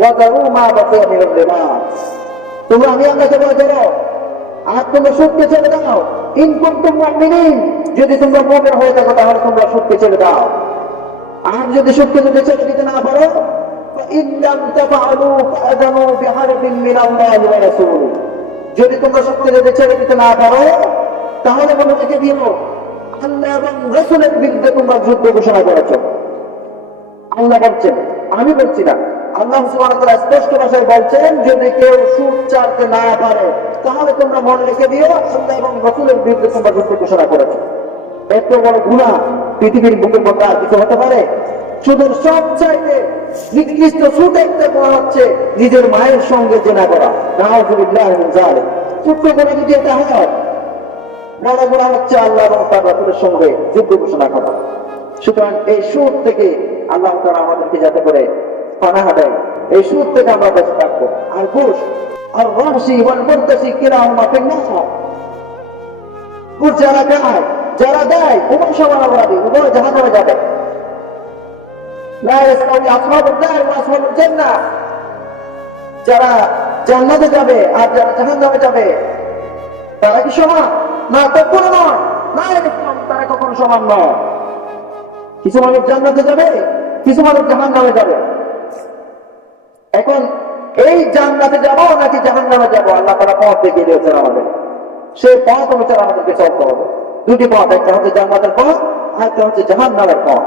ওয়াদারু মা বাকিয়া মিনার রিবা, তোমরা আমি আল্লাহকে ভয় করো আর তোমরা সুদকে ছেড়ে দাও। ইন কুনতুম মুমিনিন, যদি তোমরা মুমিন হয়ে থাকো তাহলে তোমরা সুদকে ছেড়ে দাও। আর যদি সুদকে যদি ছেড়ে দিতে না পারো, ফাইন লাম তাফআলু ফাআযানু বিহারবিন মিনাল্লাহি ওয়া রাসূলিহি, যদি তোমরা সুদকে যদি ছেড়ে দিতে না পারো তাহলে মনে রেখে দিও আল্লাহ এবং রাসূলের বিরুদ্ধে তোমরা যুদ্ধ ঘোষণা করেছো। আল্লাহ বলছেন, আমি বলছি না। আল্লাহ সুবহানাহু ওয়া তাআলা স্পষ্ট ভাষায় বলছেন, যদি কেউ সুদ ছাড়তে না পারে তাহলে তোমরা মনে রেখে দিও আল্লাহ এবং রাসূলের বিরুদ্ধে তোমরা যুদ্ধ ঘোষণা করেছো। এত বড় গুনাহ পৃথিবীর বুকের মধ্যে আর কিছু হতে পারে? সুদের সবচাইতে নিকৃষ্ট সুদ একটা করা হচ্ছে নিজের মায়ের সঙ্গে জেনা করা। নাউযুবিল্লাহি মিন যালিক। ছোট্ট করে যদি এটা হয়, বড় গুনাহ হচ্ছে আল্লাহ এবং তার রাসূলের সঙ্গে যুদ্ধ ঘোষণা করা। সুতরাং এই সুদ থেকে আল্লাহ তাআলা আমাদেরকে যাতে করে পানাহ দেয়, এই সুদ থেকে আমরা বেঁচে থাকবো। আর ঘুষ আর রাশি ওয়াল মুরতাসি কিলাহুমা ফিন্নার, ঘুষ যারা দেয়, যারা দেয় উভয় সমান অপরাধী, উভয় জাহান্নামে যাবে। লা ইয়াসতাউই আসহাবুন নার ওয়া আসহাবুল জান্নাহ, যারা জান্নাতে যাবে আর যারা জাহান্নামে যাবে তারা কি সমান? না, কখনো নয়। না, তারা কখনো সমান নয়। কিছু মানুষ জান্নাতে যাবে, কিছু মানুষ জাহান্নামে যাবে। এখন এই জান্নাতে যাব নাকি জাহান্নামে যাব, আল্লাহ তাআলা পথ দেখিয়ে দিয়েছেন আমাদের। সেই পথ অনুসারে আমাদেরকে চলতে হবে। দুটি পথ, একটা হচ্ছে জান্নাতের পথ আর একটা হচ্ছে জাহান্নামের পথ।